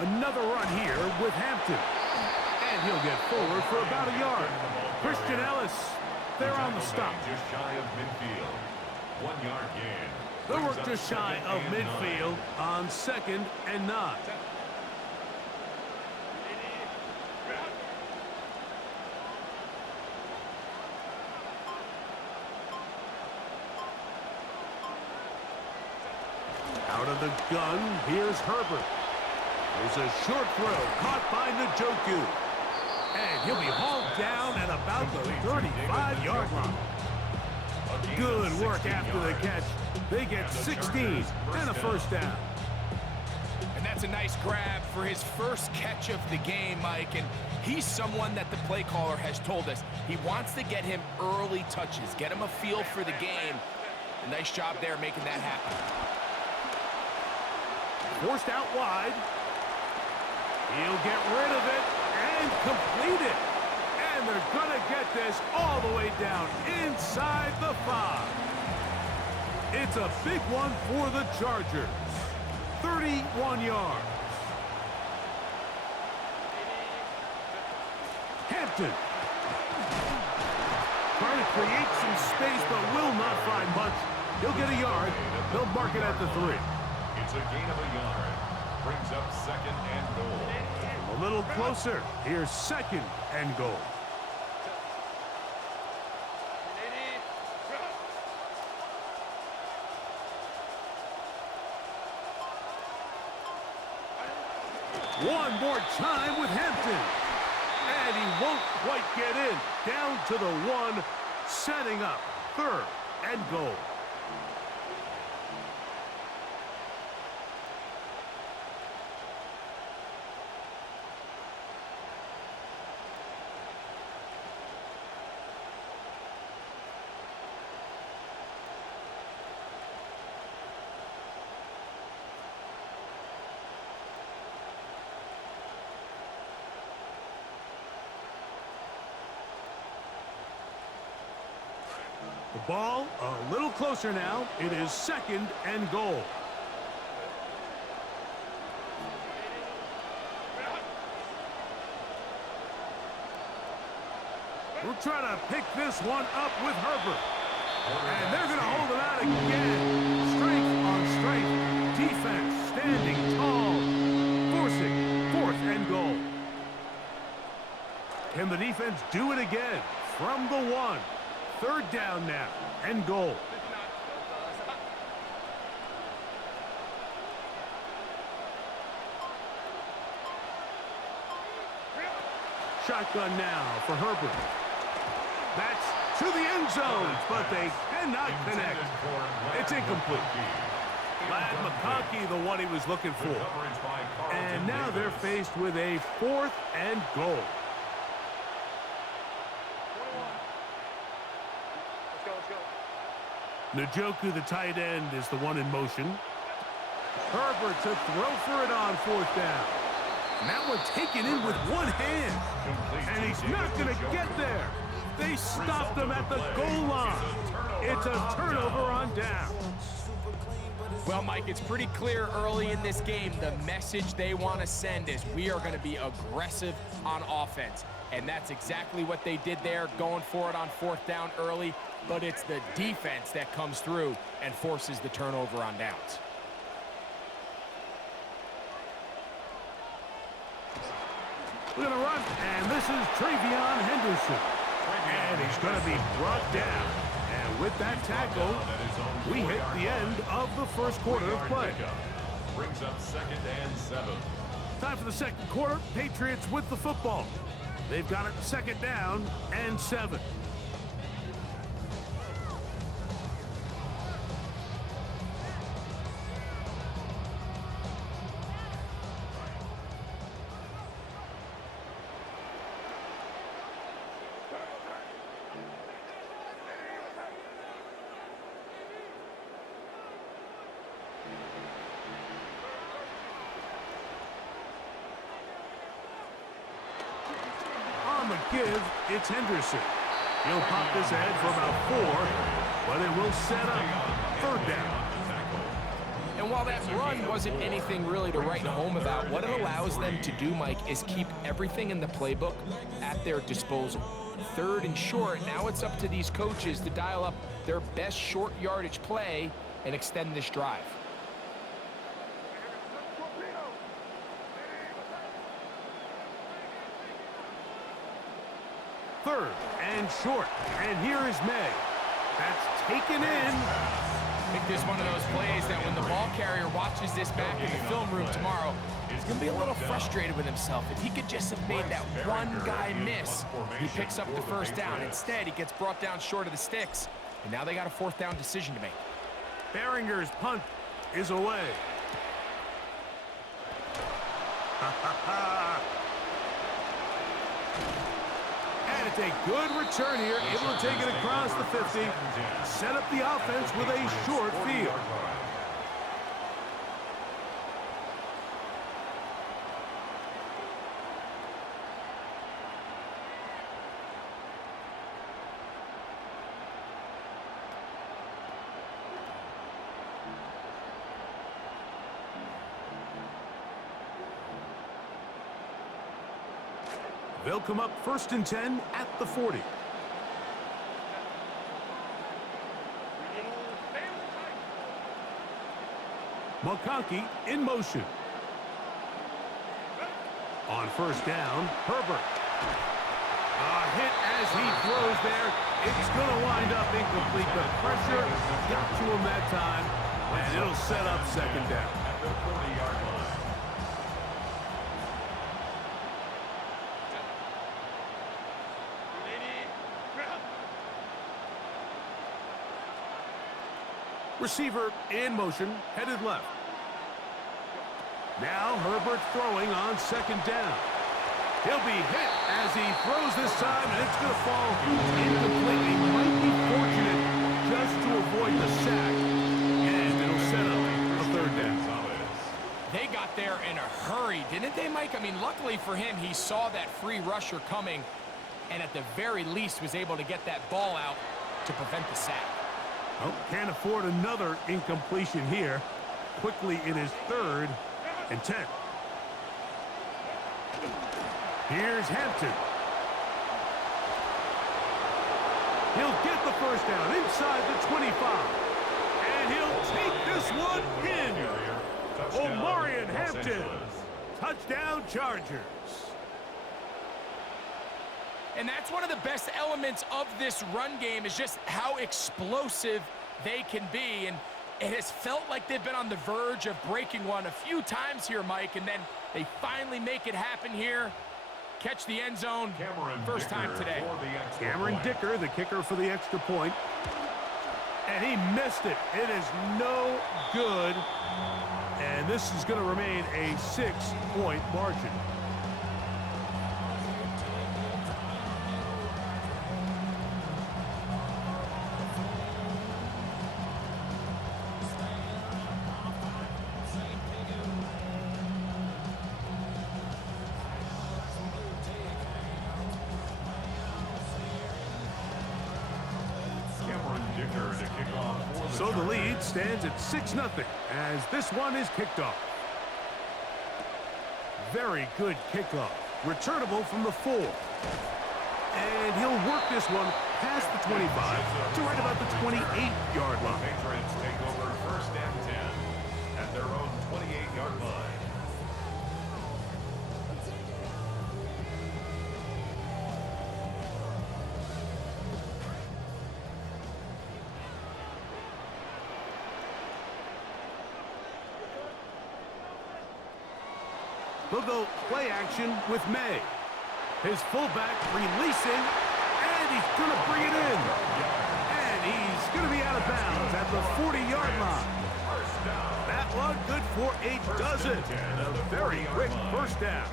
Another run here with Hampton. And he'll get forward for about a yard. Christian Ellis, they're on the stop. Just shy of midfield. 1 yard gain. They work just shy of midfield on 2nd and 9. Out of the gun, here's Herbert. There's a short throw caught by Njoku. And he'll be hauled down at about the 35-yard line. Good work after the catch. They get 16 and a first down. And that's a nice grab for his first catch of the game, Mike. And he's someone that the play caller has told us he wants to get him early touches, get him a feel for the game. A nice job there making that happen. Forced out wide. He'll get rid of it and complete it. And they're going to get this all the way down inside the 5. It's a big one for the Chargers. 31 yards. Hampton. Trying to create some space, but will not find much. He'll get a yard. They'll mark it at the 3. It's a gain of a yard. Brings up 2nd and goal. A little closer. Here's 2nd and goal. One more time with Hampton. And he won't quite get in. Down to the 1, setting up 3rd and goal. The ball a little closer now. It is 2nd and goal. We'll try to pick this one up with Herbert. And they're going to hold it out again. Strength on strength. Defense standing tall. Forcing 4th and goal. Can the defense do it again? From the 1. 3rd down now, and goal. Shotgun now for Herbert. That's to the end zone, but they cannot connect. It's incomplete. Ladd McConkey, the one he was looking for. And now they're faced with a 4th and goal. Njoku, the tight end, is the one in motion. Herbert to throw for it on 4th down. And that one taken in with one hand. And he's not going to get there. They stopped him at the goal line. It's a turnover on down. Well, Mike, it's pretty clear early in this game the message they want to send is we are going to be aggressive on offense. And that's exactly what they did there, going for it on 4th down early. But it's the defense that comes through and forces the turnover on downs. We're going to run, and this is Travion Henderson. And he's going to be brought down. And with that tackle, we hit the end of the first quarter of play. Brings up 2nd and 7. Time for the second quarter. Patriots with the football. They've got it 2nd down and 7. On the give, it's Henderson. He'll pop this ahead for about 4, but it will set up 3rd down. And And while that run wasn't anything really to write home about, what it allows them to do, Mike, is keep everything in the playbook at their disposal. 3rd and short, now it's up to these coaches to dial up their best short yardage play and extend this drive. Third and short, and here is May. That's taken in. I think this is one of those plays that when the ball carrier watches this back in the film room tomorrow, he's going to be a little frustrated with himself. If he could just have made that one guy miss, he picks up the first down. Instead, he gets brought down short of the sticks, and now they got a 4th down decision to make. Behringer's punt is away. And it's a good return here, able to take it across the 50, set up the offense with a short field. They'll come up 1st and 10 at the 40. McConkey in motion. On 1st down, Herbert. A hit as he throws there. It's going to wind up incomplete. The pressure got to him that time, and it'll set up 2nd down. At the 40-yard line. Receiver in motion, headed left. Now Herbert throwing on 2nd down. He'll be hit as he throws this time, and it's going to fall incomplete. He might be fortunate just to avoid the sack, and it'll set up a 3rd down. They got there in a hurry, didn't they, Mike? I mean, luckily for him, he saw that free rusher coming, and at the very least was able to get that ball out to prevent the sack. Oh, can't afford another incompletion here. Quickly, it is 3rd and 10. Here's Hampton. He'll get the 1st down inside the 25. And he'll take this one in. Omarion Hampton. Touchdown Chargers. And that's one of the best elements of this run game is just how explosive they can be. And it has felt like they've been on the verge of breaking one a few times here, Mike, and then they finally make it happen here. Catch the end zone first time today. Cameron Dicker, the kicker for the extra point. And he missed it. It is no good. And this is going to remain a 6-point margin. So the lead stands at 6-0 as this one is kicked off. Very good kickoff. Returnable from the 4. And he'll work this one past the 25 to right about the 28-yard line. Patriots take over 1st and 10 at their own 28-yard line. They'll go play action with May. His fullback releasing, and he's going to bring it in. And he's going to be out of bounds at the 40-yard line. That one good for a dozen. A very quick 1st down.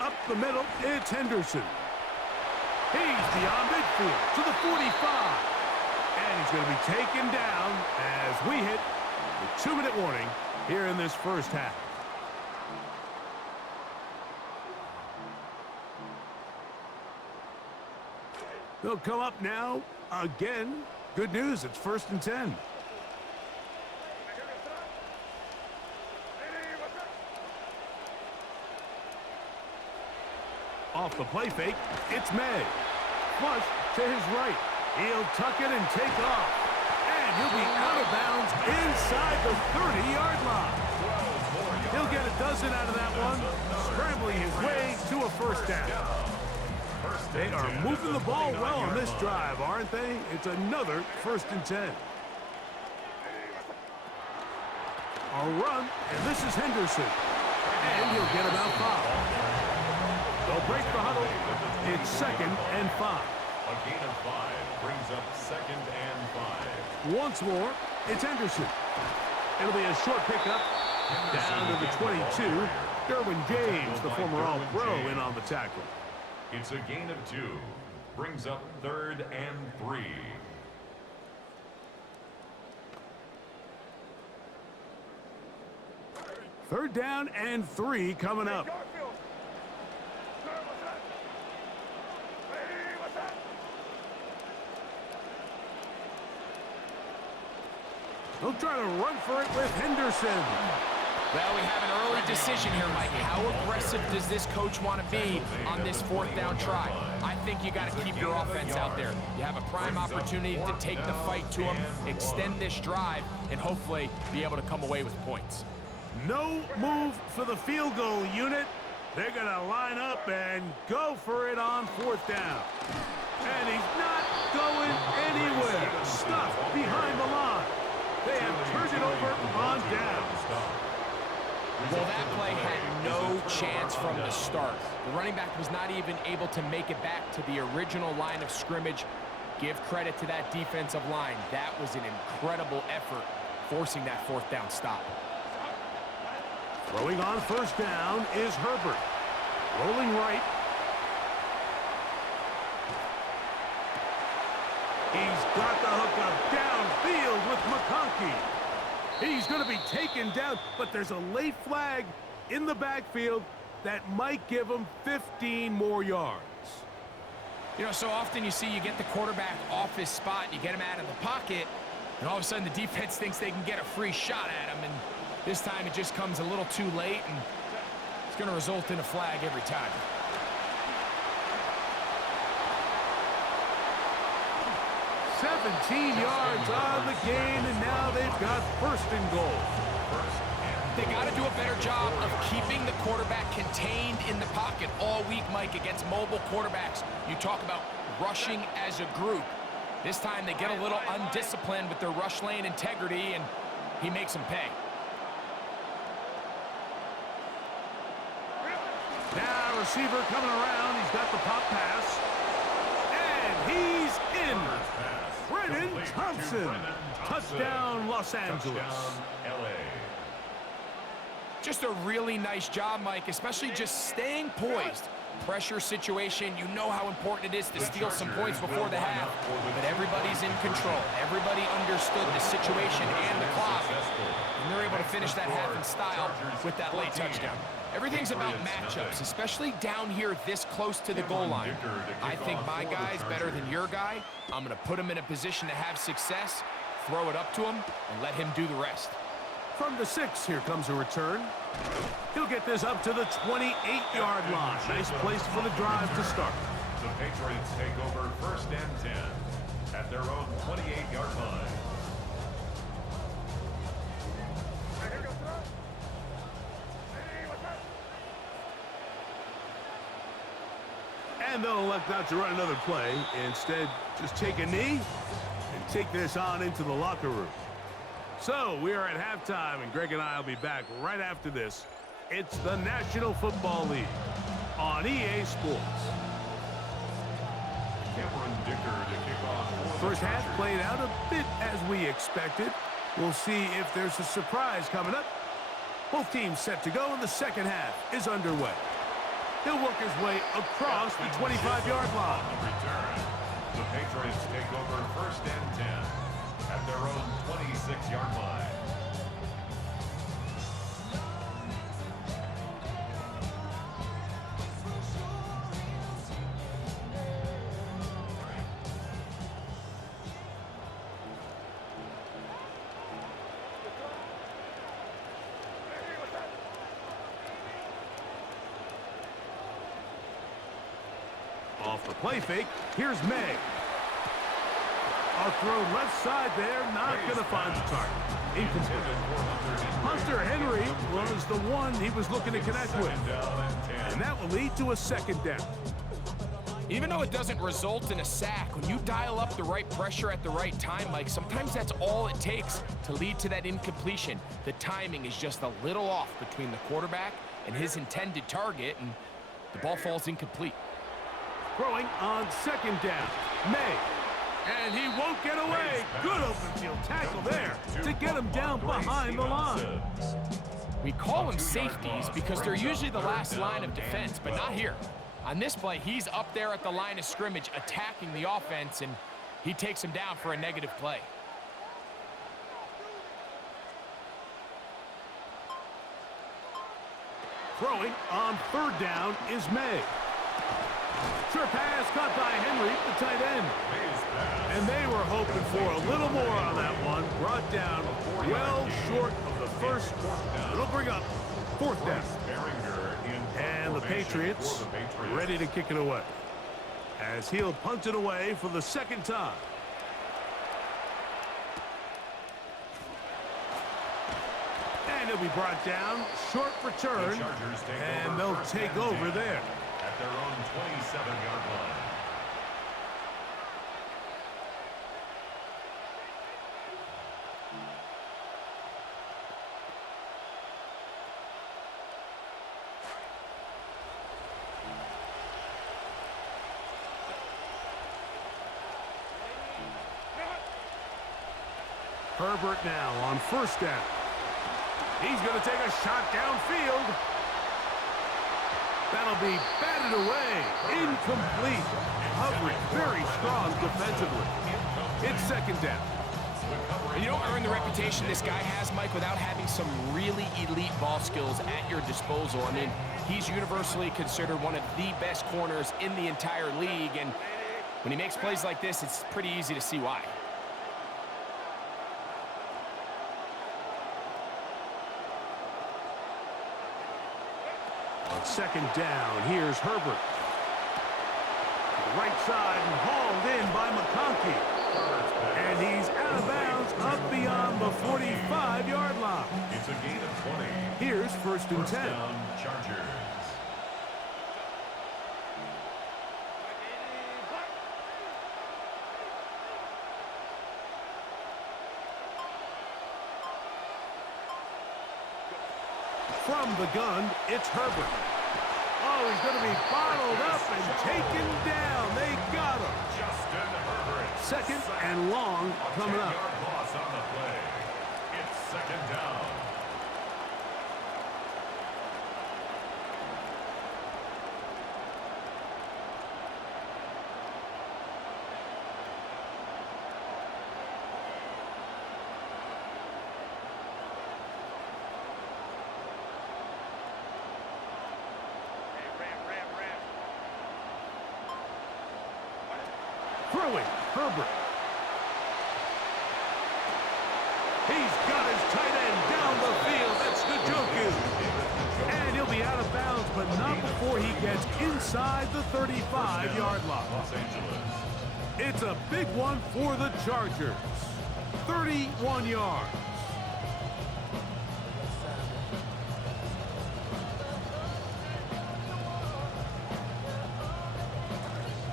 Up the middle, it's Henderson. He's beyond midfield to the 45. And he's going to be taken down as we hit the 2-minute warning here in this first half. They'll come up now again. Good news, it's 1st and 10. Off the play fake, it's May. Flush to his right. He'll tuck it and take off. And he'll be out of bounds inside the 30-yard line. He'll get a dozen out of that one, scrambling his way to a first down. They are moving the ball well on this drive, aren't they? It's another 1st and 10. A run, and this is Henderson. And he'll get about 5. They'll break the huddle. It's 2nd and 5. A gain of 5 brings up 2nd and 5. Once more, it's Henderson. It'll be a short pickup down to the 22. Derwin James, the former All-Pro, in on the tackle. It's a gain of 2. Brings up 3rd and 3. Third down and 3 coming up. They'll try to run for it with Henderson. Well, we have an early decision here, Mike. How aggressive does this coach want to be on this 4th down try? I think you got to keep your offense out there. You have a prime opportunity to take the fight to them, extend this drive, and hopefully be able to come away with points. No move for the field goal unit. They're going to line up and go for it on 4th down. And he's not going anywhere. Stuffed behind the line. They have turned it over on down. Well, that play had no chance from the start. The running back was not even able to make it back to the original line of scrimmage. Give credit to that defensive line. That was an incredible effort, forcing that 4th down stop. Throwing on 1st down is Herbert. Rolling right. He's got the hookup downfield with McConkey. He's going to be taken down, but there's a late flag in the backfield that might give him 15 more yards. You know, so often you see you get the quarterback off his spot, you get him out of the pocket, and all of a sudden the defense thinks they can get a free shot at him, and this time it just comes a little too late, and it's going to result in a flag every time. 17 yards on the gain, and now they've got 1st and goal. They got to do a better job of keeping the quarterback contained in the pocket all week, Mike, against mobile quarterbacks. You talk about rushing as a group. This time they get a little undisciplined with their rush lane integrity, and he makes them pay. Now receiver coming around. He's got the pop pass. And he's in. Brennan Thompson. Touchdown, Los Angeles. Just a really nice job, Mike, especially just staying poised. Pressure situation, you know how important it is to steal some points before the half, but everybody's in control. Everybody understood the situation and the clock, and they're able to finish that half in style with that late touchdown. Everything's about matchups, especially down here this close to the goal line. I think my guy's better than your guy. I'm going to put him in a position to have success, throw it up to him, and let him do the rest. From the 6, here comes a return. He'll get this up to the 28-yard line. Nice place for the drive to start. The Patriots take over 1st and 10 at their own 28-yard line. And they'll elect not to run another play. Instead, just take a knee and take this on into the locker room. So, we are at halftime, and Greg and I will be back right after this. It's the National Football League on EA Sports. Cameron Dicker to kick off. First half played out a bit as we expected. We'll see if there's a surprise coming up. Both teams set to go, and the second half is underway. He'll work his way across the 25-yard line. On the return, the Patriots take over 1st and 10 at their own 26-yard line. off the play fake. Here's May. A throw left side there, not going to find the target. Incomplete. Hunter Henry was the one he was looking to connect with. And that will lead to a second down. Even though it doesn't result in a sack, when you dial up the right pressure at the right time, Mike, sometimes that's all it takes to lead to that incompletion. The timing is just a little off between the quarterback and his intended target, and the ball falls incomplete. Throwing on second down. May. And he won't get away. Good open field tackle there to get him down behind the line. We call them safeties because they're usually the last line of defense, but not here. On this play, he's up there at the line of scrimmage attacking the offense, and he takes him down for a negative play. Throwing on third down is May. Sure pass caught by Henry, the tight end. And they were hoping for a little more on that one. Brought down well short of the first. It'll bring up fourth down. And the Patriots ready to kick it away, as he'll punt it away for the second time. And it'll be brought down, short return, and they'll take over there. At their own 27-yard line. Herbert now on first down. He's going to take a shot downfield. That'll be batted away. Incomplete. Coverage very strong defensively. It's second down. And you don't earn the reputation this guy has, Mike, without having some really elite ball skills at your disposal. I mean, he's universally considered one of the best corners in the entire league, and when he makes plays like this, it's pretty easy to see why. Second down, here's Herbert. Right side and hauled in by McConkey. And he's out of bounds up beyond the 45-yard line. It's a gain of 20. Here's first and 10. Down, Chargers. From the gun, it's Herbert. Oh, he's going to be bottled up and taken down. They got him. Justin Herbert. Second and long coming up. 10-yard loss on the play. It's second down. Throwing, Herbert. He's got his tight end down the field. That's Njoku. And he'll be out of bounds, but not before he gets inside the 35-yard line. Los Angeles. It's a big one for the Chargers. 31 yards.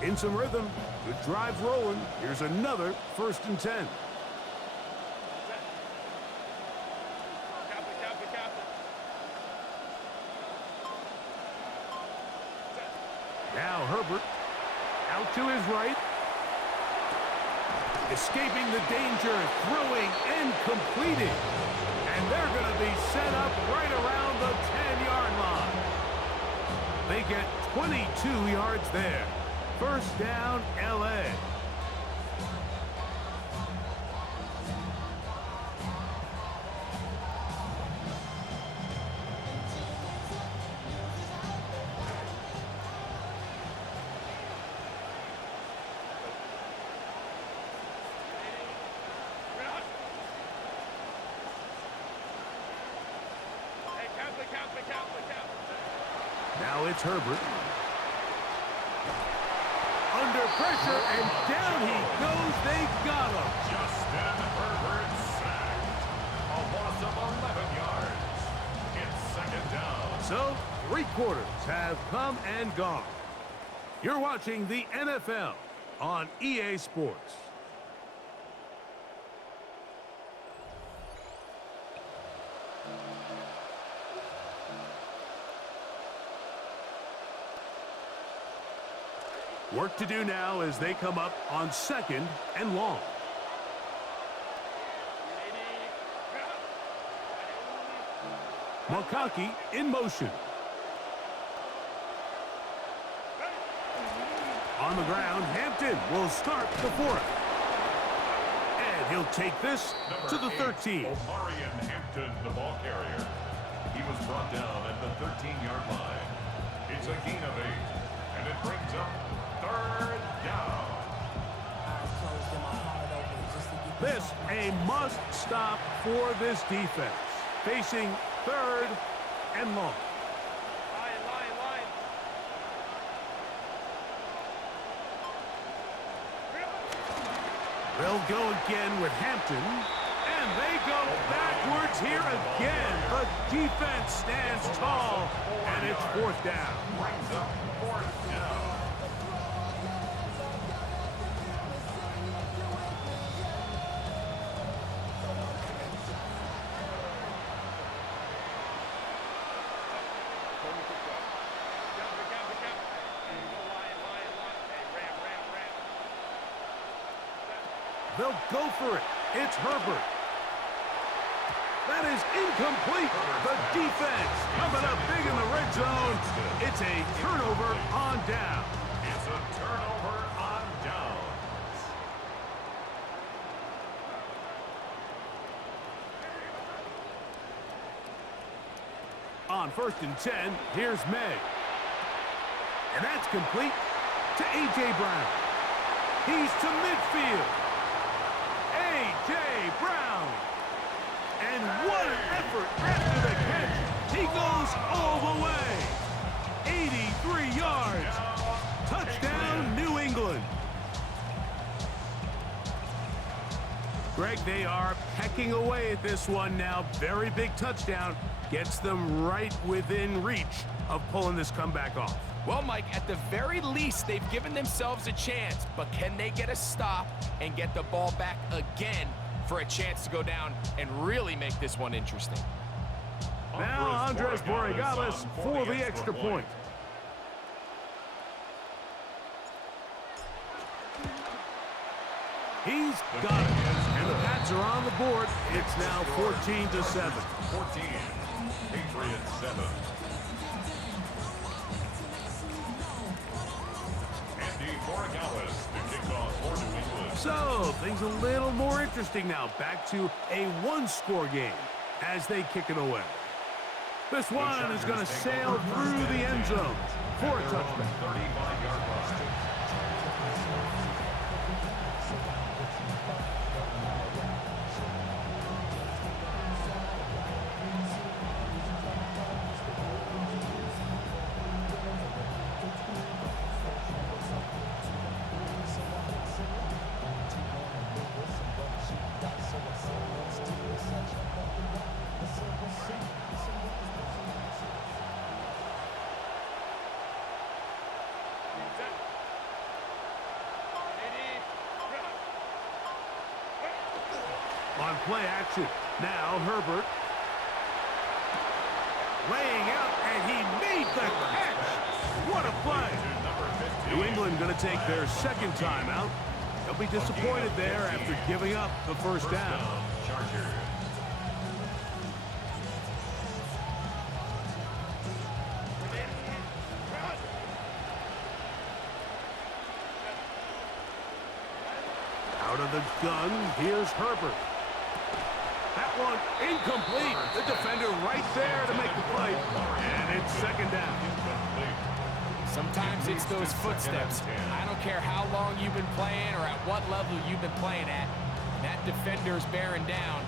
In some rhythm. Good drive rolling. Here's another first and 10. Now Herbert out to his right. Escaping the danger, throwing and completing. And they're going to be set up right around the 10-yard line. They get 22 yards there. First down, L.A. Now it's Herbert. pressure, and down he goes. They got him. Justin Herbert sacked. A loss of 11 yards. It's second down. So, 3 quarters have come and gone. You're watching the NFL on EA Sports. Work to do now as they come up on 2nd and long. Makaki in motion. On the ground, Hampton will start the 4th. And he'll take this to the 13. Omarion Hampton, the ball carrier. He was brought down at the 13-yard line. It's a gain of 8, and it brings up 3rd down. This a must stop for this defense. Facing 3rd and long. They'll go again with Hampton, and they go backwards here again. The defense stands tall, and it's 4th down. Brings up 4th down. They'll go for it. It's Herbert. That is incomplete. The defense coming up big in the red zone. It's a turnover on down. It's a turnover on down. On 1st and 10, here's May. And that's complete to A.J. Brown. He's to midfield. A.J. Brown. And what an effort after the catch. He goes all the way. 83 yards. Touchdown, New England. Greg, they are pecking away at this one now. Very big touchdown. Gets them right within reach of pulling this comeback off. Well, Mike, at the very least, they've given themselves a chance, but can they get a stop and get the ball back again for a chance to go down and really make this one interesting? Now Andres Borregales for the extra point. He's got it, and the Pats are on the board. It's now 14-7. 14, Patriots 7. Andy Borregales to kick off for New England. So, things a little more interesting now. Back to a one-score game as they kick it away. This one is going to sail through the end zone for a touchdown. 35-yard line. On play action, now Herbert. Laying out, and he made the catch. What a play. New England going to take their second timeout. They'll be disappointed there after giving up the first down. Chargers. Out of the gun, here's Herbert. That one incomplete. The defender right there to make the play. And it's second down. Sometimes it's those footsteps. I don't care how long you've been playing or at what level you've been playing at. That defender's bearing down.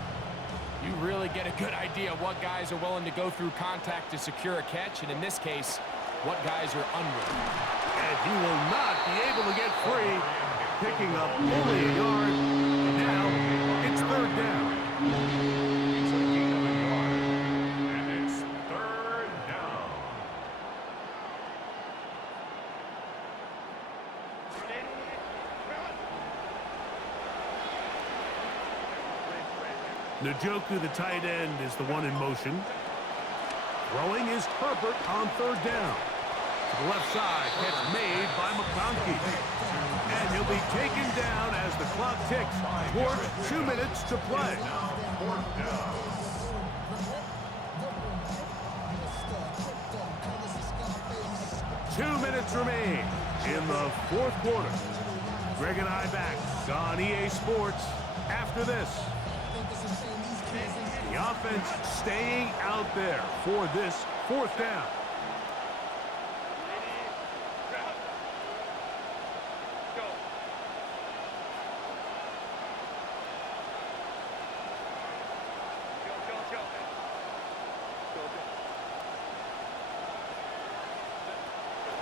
You really get a good idea what guys are willing to go through contact to secure a catch, and in this case, what guys are unwilling. And and he will not be able to get free, picking up only a yard. And now it's third down. It's a gain of a yard, and it's third down. Njoku, the tight end, is the one in motion. Throwing is Herbert on third down. To the left side, catch made by McConkey. And he'll be taken down as the clock ticks towards 2 minutes to play. Fourth down. Two minutes remain in the fourth quarter. Greg and I back on EA Sports after this. The offense staying out there for this fourth down.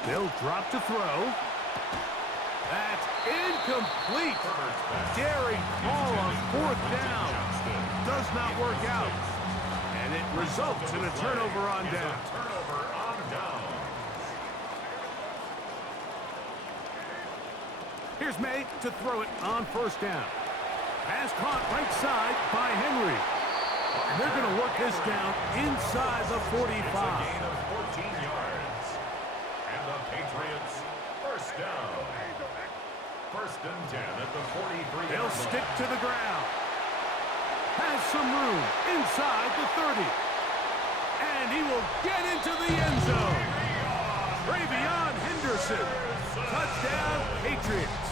They'll drop to throw. That's incomplete. Daring call on fourth down. Does not work out. And it results in a turnover on down. Turnover on down. Here's May to throw it on first down. Pass caught right side by Henry. And they're going to work this down inside the 45. It's a gain of 14 yards. And the Patriots first down. First and 10 at the 43. They'll stick to the ground. Has some room inside the 30. And he will get into the end zone. Travion Henderson. Touchdown, Patriots.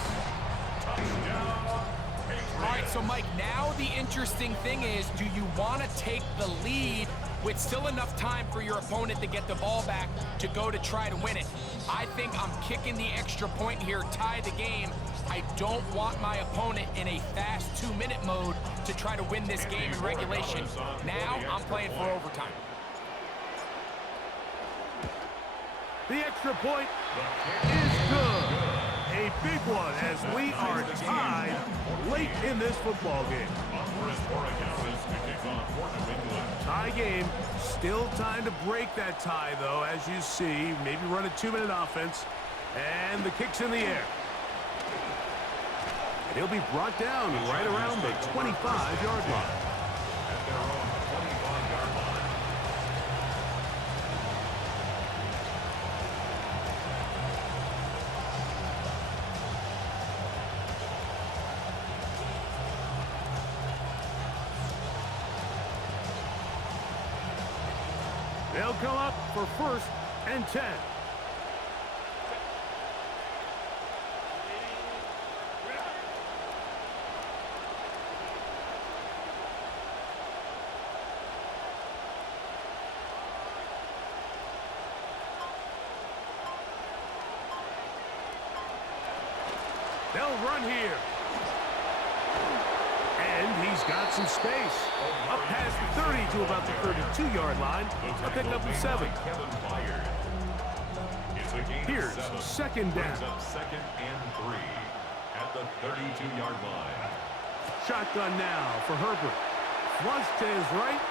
Touchdown, Patriots. All right, so Mike, now the interesting thing is, do you want to take the lead with still enough time for your opponent to get the ball back to go to try to win it? I think I'm kicking the extra point here, tie the game. I don't want my opponent in a fast 2-minute mode to try to win this game in regulation. Now I'm playing for overtime. The extra point is good. A big one as we are tied late in this football game. Tie game. Still time to break that tie, though, as you see. Maybe run a 2-minute offense. And the kick's in the air. And he'll be brought down right around the 25-yard line. At their own 25-yard line. They'll come up for first and 10. They'll run here. And he's got some space. Up past the 30 to about the 32-yard line. A pickup of 7. Here's second down. Brings up second and 3 at the 32-yard line. Shotgun now for Herbert. Flush to his right.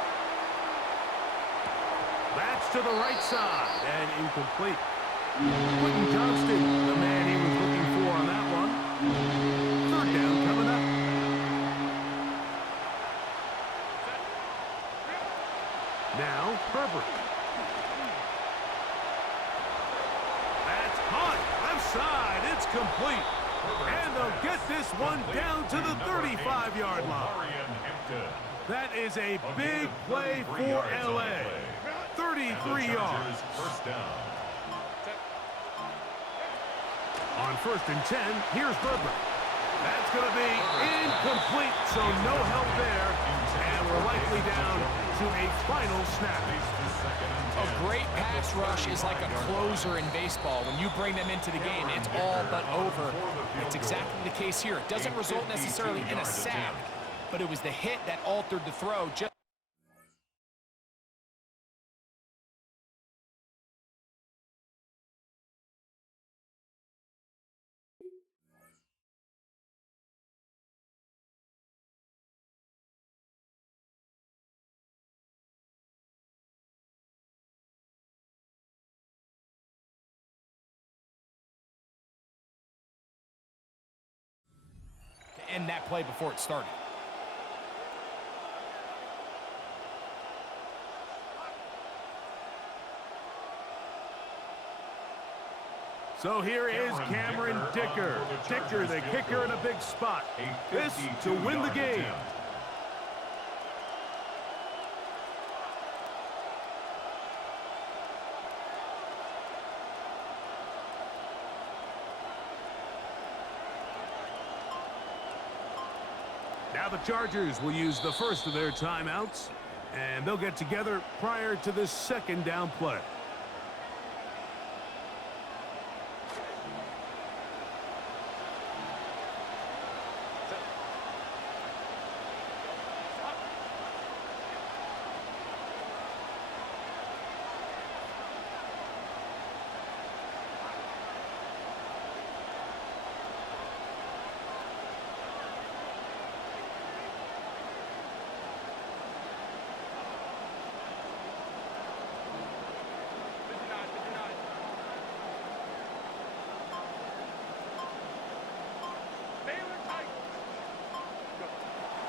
That's to the right side and incomplete. Quentin Johnston, the man he was looking for on that one. Third down coming up. Now Herbert. That's caught. Left side. It's complete. And they'll get this one down to the 35-yard line. That is a big play for LA. 33 yards. First down. On first and 10, here's Herbert. That's going to be incomplete, so no help there. And we're likely down to a final snap. A great pass rush is like a closer in baseball. When you bring them into the game, it's all but over. It's exactly the case here. It doesn't result necessarily in a sack, but it was the hit that altered the throw. that play before it started. So here is Cameron Dicker. Dicker, the kicker, in a big spot. This to win the game. Now the Chargers will use the first of their timeouts, and they'll get together prior to this second down play.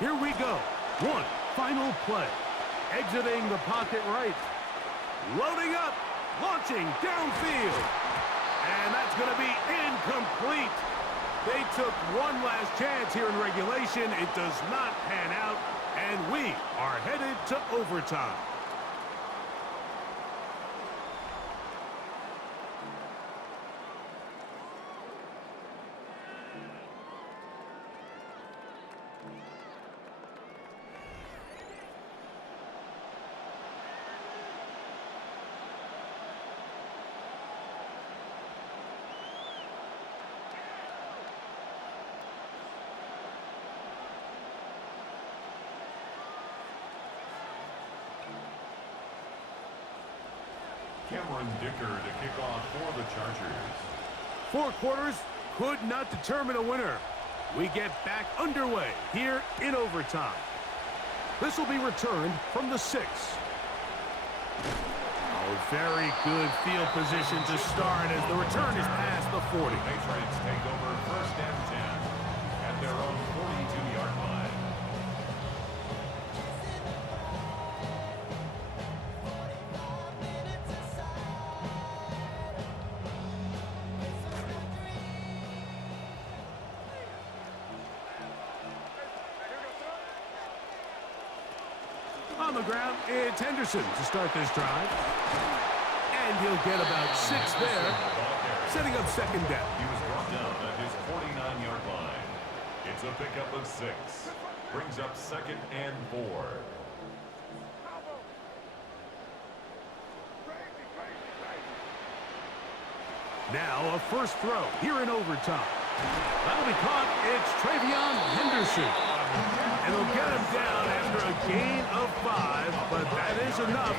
Here we go. One final play. Exiting the pocket right. Loading up. Launching downfield. And that's going to be incomplete. They took one last chance here in regulation. It does not pan out. And we are headed to overtime. Cameron Dicker to kick off for the Chargers. 4 quarters could not determine a winner. We get back underway here in overtime. This will be returned from the 6. Oh, very good field position to start as the return is past the 40. The Patriots take over first and 10 at their own 42-yard line. On the ground, it's Henderson to start this drive. And he'll get about 6 there, setting up second down. He was brought down at his 49-yard line. It's a pickup of 6. Brings up second and 4. Now a first throw here in overtime. That'll be caught. It's Travion Henderson. And they'll get him down after a gain of 5, but that is enough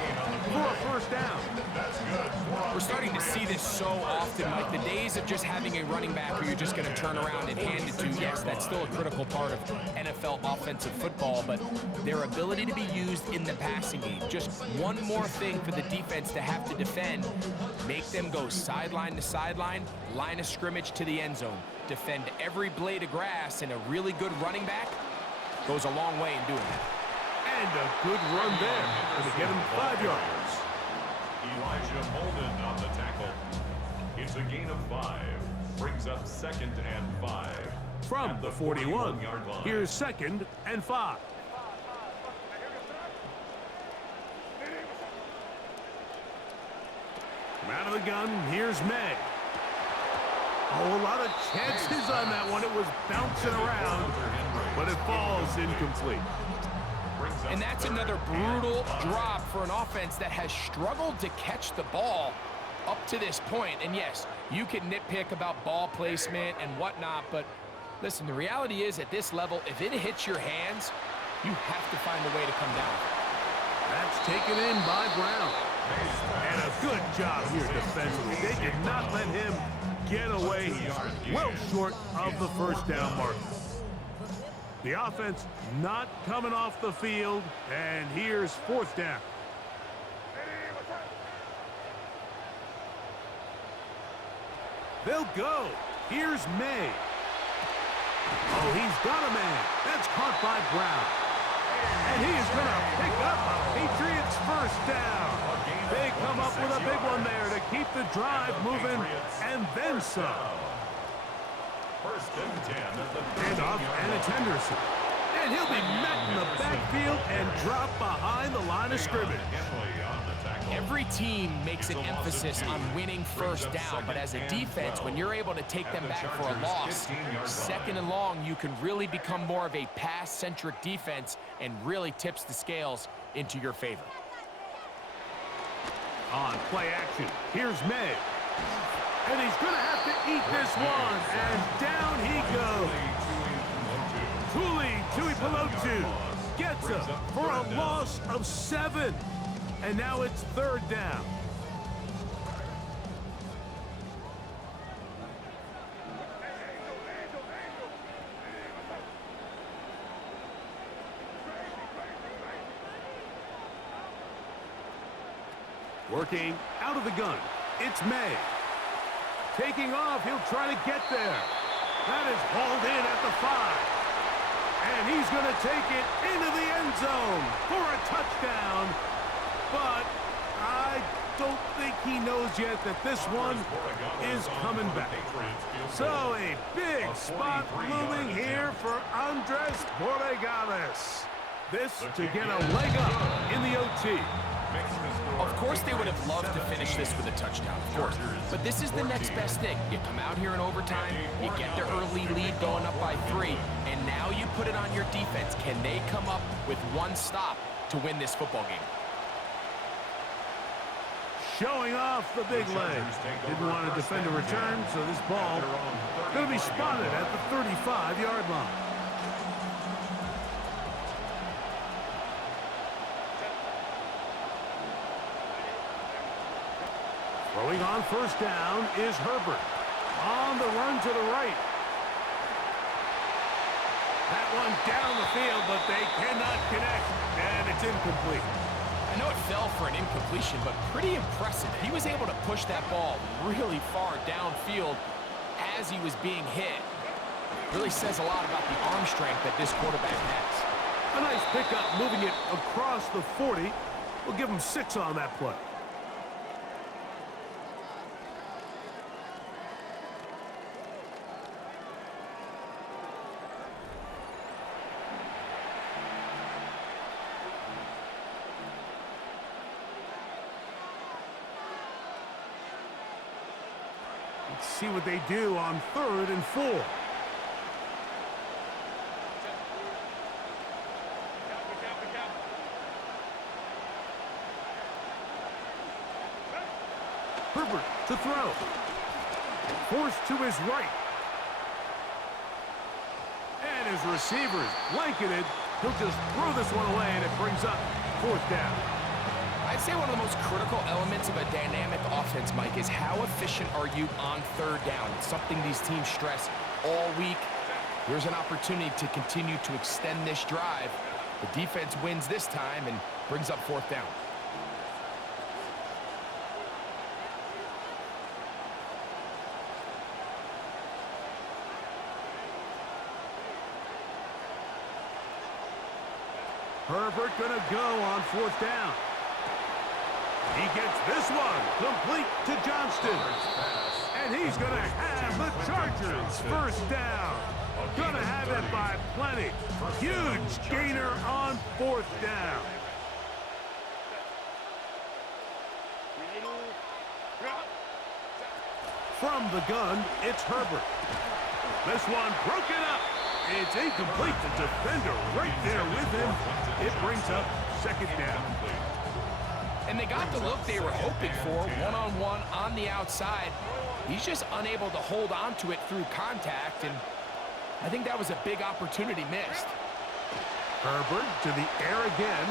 for a first down. That's good. We're starting to see this so often, Mike. The days of just having a running back who you're just going to turn around and hand it to, yes, that's still a critical part of NFL offensive football, but their ability to be used in the passing game, just one more thing for the defense to have to defend, make them go sideline to sideline, line of scrimmage to the end zone, defend every blade of grass, and a really good running back goes a long way in doing that. And a good run there. Going to get him 5 yards. Elijah Molden on the tackle. It's a gain of 5. Brings up second and 5. From the 41, yard line. here's second and 5. From out of the gun, here's May. Oh, a lot of chances on that one. It was bouncing around, but it falls incomplete. And that's another brutal drop for an offense that has struggled to catch the ball up to this point. And yes, you can nitpick about ball placement and whatnot, but listen, the reality is at this level, if it hits your hands, you have to find a way to come down. That's taken in by Brown. And a good job here defensively. They did not let him get away. He's well short of the first down mark. The offense not coming off the field, and here's fourth down. They'll go. Here's May. Oh, he's got a man. That's caught by Brown. And he is going to pick up a Patriots first down. They come up with a big one there to keep the drive moving, and then some. First and 10 at the Handoff, and it's Henderson. And he'll be met in the backfield and dropped behind the line of scrimmage. Every team makes an emphasis on winning first down, but as a defense, when you're able to take them back for a loss, second and long, you can really become more of a pass-centric defense and really tips the scales into your favor. On play action, here's May. And he's going to have to eat this one, and down he goes. Tuli Tuipulotu gets him for a loss of 7. And now it's third down. Working out of the gun. It's May. Taking off, he'll try to get there. That is hauled in at the 5. And he's going to take it into the end zone for a touchdown. But I don't think he knows yet that this one is coming back. So a big spot looming here for Andres Borregales. This to get a leg up in the OT. Of course they would have loved to finish this with a touchdown, of course. But this is the next best thing. You come out here in overtime, you get the early lead going up by 3, and now you put it on your defense. Can they come up with one stop to win this football game? Showing off the big leg. Didn't want to defend a return, so this ball going to be spotted at the 35-yard line. Throwing on first down is Herbert. On the run to the right. That one down the field, but they cannot connect, and it's incomplete. I know it fell for an incompletion, but pretty impressive. He was able to push that ball really far downfield as he was being hit. Really says a lot about the arm strength that this quarterback has. A nice pickup moving it across the 40. We'll give him 6 on that play. Let's see what they do on 3rd and 4. Herbert to throw. Forced to his right. And his receivers blanketed. He'll just throw this one away, and it brings up 4th down. I'd say one of the most critical elements of a dynamic offense, Mike, is how efficient are you on 3rd down. It's something these teams stress all week. Here's an opportunity to continue to extend this drive. The defense wins this time and brings up 4th down. Herbert gonna go on 4th down. He gets this one complete to Johnston. And he's going to have the Chargers first down. Going to have it by plenty. Huge gainer on 4th down. From the gun, it's Herbert. This one broken up. It's incomplete. The defender right there with him. It brings up 2nd down. And they got the look they were hoping for, one-on-one on the outside. He's just unable to hold on to it through contact, and I think that was a big opportunity missed. Herbert to the air again.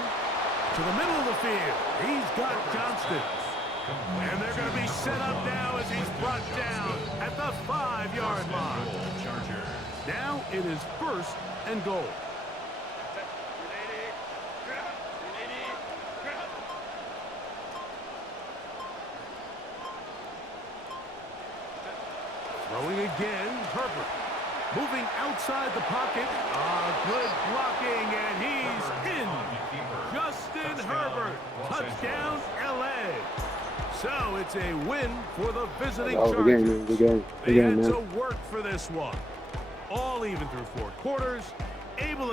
To the middle of the field. He's got Johnston. And they're going to be set up now as he's brought down at the 5-yard line. Now it is 1st and goal. Throwing again, Herbert. Moving outside the pocket. Good blocking, and he's in. Justin Herbert. Touchdown, L.A. So it's a win for the visiting Chargers. They had to work for this one. All even through 4 quarters. Able to